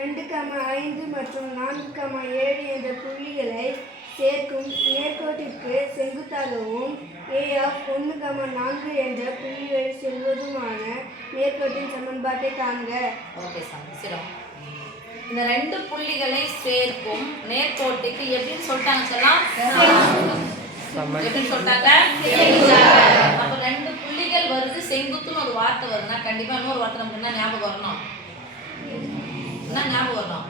2,5 மற்றும் 4,7 என்ற புள்ளிகளை சேர்க்கும் நேர்கோட்டிற்கு செங்குத்தாகவும் A1,4 என்ற புள்ளிகளை செல்வதுமான நேர்கோட்டின் சமன்பாட்டை காண்க. ஓகே சாமி, சரி. இந்த ரெண்டு புள்ளிகளை சேர்க்கும் நேர்கோட்டுக்கு எப்படின்னு சொல்லிட்டாங்க சொல்லலாம்? எப்படின்னு சொல்லிட்டாங்க? அப்ப ரெண்டு புள்ளிகள் வருது, செங்குத்துன்னு ஒரு வார்த்தை வருதுன்னா கண்டிப்பா இன்னொரு வார்த்தை நமக்கு என்ன ஞாபகம் வரணும்? என்ன ஞாபகம் வரணும்?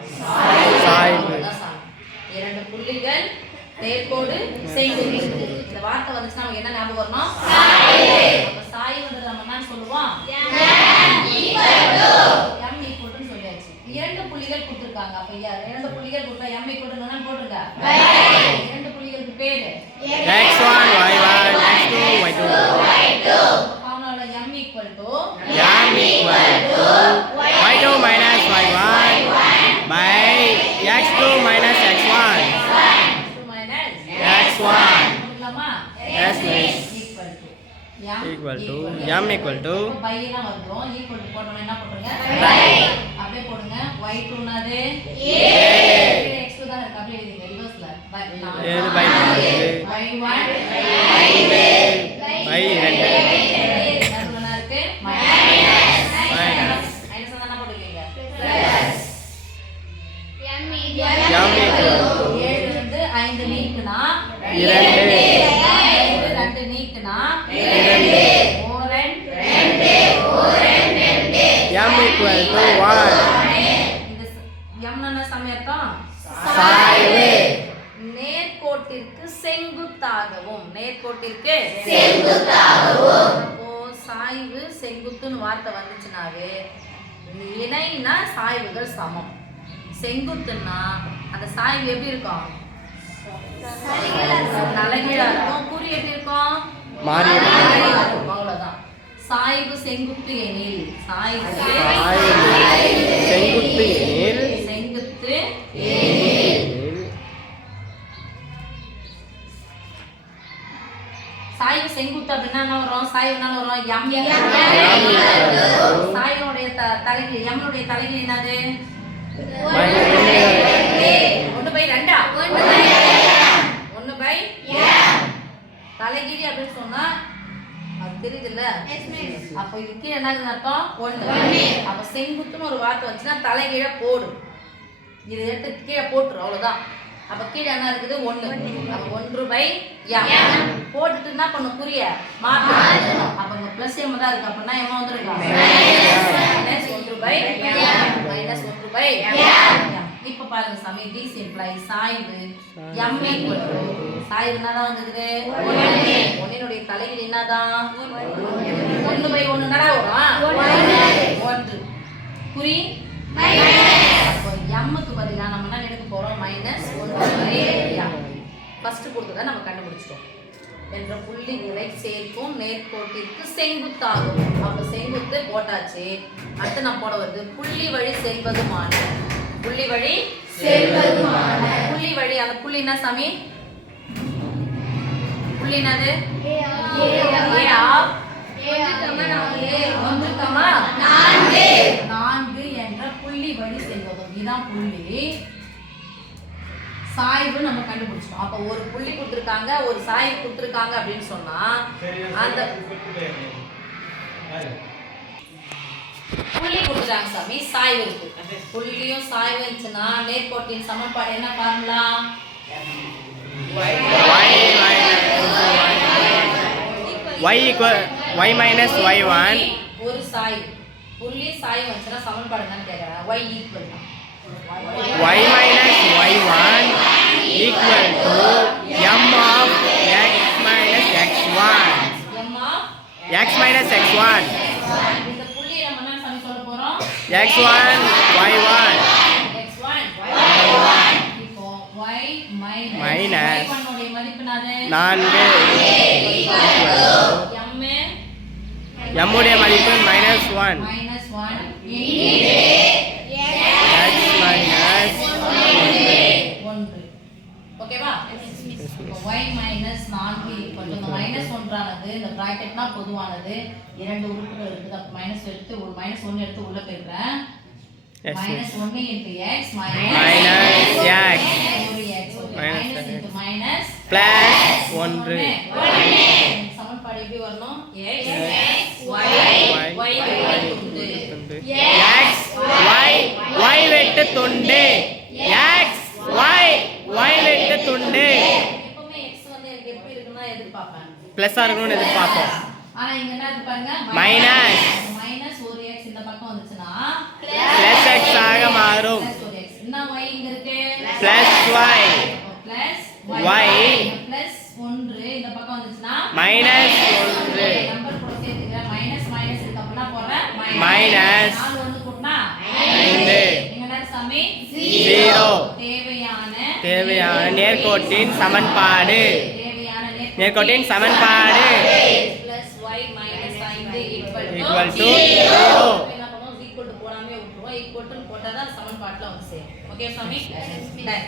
இரண்டு புள்ளிகள் நேர்கோடு செங்குத்து. இந்த வார்த்தை வந்துச்சுன்னா நமக்கு என்ன ஞாபகம் வரணும்? அப்ப சாய்வுன்றது நம்ம என்ன சொல்லுவோம்? m ஈக்குவல்னு சொல்லியாச்சு. இரண்டு புள்ளிகள் கொடுத்திருக்காங்க. அப்ப இரண்டு புள்ளிகள் கொடுத்தா m ஈக்குவல்னு என்ன போடுங்க? இரண்டு புள்ளிகளுக்கு பேரு x1 y1 x2 y2. ஃபார்முலால m equal to y2 minus y1 by x2 minus x1. x1 yes miss equal to m equal to pi எல்லாம் வருது. ஈக்குவல் டு போட்டோம்னா என்ன போடுங்க? அப்படியே போடுங்க. y2 னாது x2 தான் இருக்கு. அப்படியே எழுதிங்க ரிவர்ஸ்ல. ஏது பை y1 பை 2 நடுவுல இருக்கு மைனஸ் மைனஸ் என்ன போடுவீங்க? பிளஸ் m equal 7 இருந்து 5 நீக்குனா 2 2 நீக்குனா 2 m equal to 1. இந்த m என்ன சமயத்தம்? சாய்வு நேர்கோட்டிற்கு செங்குத்தாகவும். நேர்கோட்டிற்கு செங்குத்தாகவும். அப்போ சாய்வு செங்குத்துன்னு வார்த்தை வந்துச்சுனாவே இணைனா சாய்வுகள் சமம். செங்குத்துன்னா அந்த சாய்வு எப்படி இருக்கும்? தலைகீழா இருக்கும். குறி எப்படி இருக்கும்? மாறி இருக்கும். அவ்வளவுதான். சாய்வு செங்குத்து எனில் சாய்வு செங்குத்து எனில் செங்குத்து சாய்வு செங்குத்து அப்படின்னா என்ன வரும்? சாய்வுனால வரும் m. சாய்வுடைய தலைகீழ் m உடைய தலைகீழ் என்னது? 1/2. 1/m. தலைகீழ் அப்படின்னு சொன்னா அது தெரியுதுல்ல? அப்ப இது கீழே என்ன அர்த்தம்? 1. அப்ப செங்குத்துன்னு ஒரு வார்த்தை வச்சுன்னா தலைகீழ போடு. இது எடுத்து கீழே போட்டுரு, அவ்வளவுதான். அப்ப கீழே என்ன இருக்குது? 1. அப்ப 1/m போட்டுட்டு என்ன பண்ணும்? குறிய மாத்தணும். அப்ப இங்க பிளஸ் m தான் இருக்கு. அப்பனா m வந்துருக்கா? Minus 1/m. இப்ப பாருங்க சாமி, this implies சாய்வு m equal to சாய்வு என்னதான் வந்துக்குது? 1. னுடைய தலைகீழ் என்னதான்? 1/1 என்னடா வரும்? 1. குறி அப்போ m க்கு பதிலா நம்ம என்ன எடுக்க போறோம்? -1/m. ஃபர்ஸ்ட் கொடுத்தத நம்ம கண்டுபிடிச்சிட்டோம். என்ற புள்ளிகளை சேர்க்கும் நேர்கோட்டிற்கு செங்குத்தாகும். அப்ப செங்குத்து போட்டாச்சு. அடுத்து நான் போட வருது புள்ளி வழி செல்வதுமான. புள்ளி வழி செல்வதுமான. புள்ளி வழி அந்த புள்ளி என்ன சாமி? புள்ளி என்னது? நான்கு என்ற புள்ளி வழி செல்வதும். இதுதான் புள்ளி. சாய்வு நம்ம கண்டுபிடிச்சோம். அப்ப ஒரு புள்ளி கொடுத்திருக்காங்க, ஒரு சாய்வு கொடுத்திருக்காங்க அப்படின்னு சொன்னா அந்த புள்ளி கொடுத்துட்டாங்க சாமி, சாய்வு இருக்கு. புள்ளியும் சாய்வு இருந்துச்சுன்னா நேர்கோட்டின் சமன்பாடு என்ன? Formula y equal y minus y1. ஒரு சாய்வு புள்ளி சாய்வு வந்துச்சுன்னா சமன்பாடு என்னன்னு கேக்குறேன். y equal y minus y1 equal to m of x minus x1. m of x minus x1. இந்த புள்ளியை நம்ம என்ன சாமி சொல்ல போறோம்? x1 y1. x1 y1. இப்போ y minus y1 உடைய மதிப்பு என்னது? 4. m உடைய மதிப்பு -1. -1 x minus 1. ஓகேவா? y minus 4 ஈக்குவல் டு -1 ஆனது இந்த பிராக்கெட்னா பொதுவானது. இரண்டு உறுப்புகள் இருக்குது. அப்ப மைனஸ் எடுத்து ஒரு -1 எடுத்து உள்ள போயிடுறேன். X minus 1 into x minus minus x ஒரு x. Okay. Minus minus x. into minus plus 1 சமன்பாடு எப்படி வரணும்? x y y துண்டு. x y வெட்டு துண்டு x y வெட்டு துண்டு எப்பவுமே x வந்து எனக்கு எப்படி இருக்குன்னா எதிர்பார்ப்பேன். ப்ளஸ்ஸாக இருக்கணும்னு எதிர்பார்ப்போம். ஆனா இங்க என்ன இருக்கு பாருங்க? Minus. மைனஸ் ஒரு x இந்த பக்கம் வந்துச்சுன்னா ப்ளஸ் x ஆக மாறும். plus ஒரு x. என்ன y இங்க இருக்கு? Plus y plus y plus 1 இந்த பக்கம் வந்துச்சுன்னா மைனஸ் 1 நம்பர் கூட சேர்த்துக்கிறேன். மைனஸ் மைனஸ் இதுக்கு அப்புறம் என்ன போடுறேன்? மைனஸ் 4 வந்து கூட்டினா 5 நீங்க என்ன சாமி? 0 தேவையான நேர்கோட்டின் சமன்பாடு தேவையான நேர்கோட்டின் சமன்பாடு plus y minus 5 equal to 0 என்ன பண்ணுவோம்? ஈக்குவல் டு போடாமே விட்டுருவோம். ஈக்குவல் டு போட்டா தான் சமன்பாட்டுல வந்து சேரும். ஓகே சாமி? Done.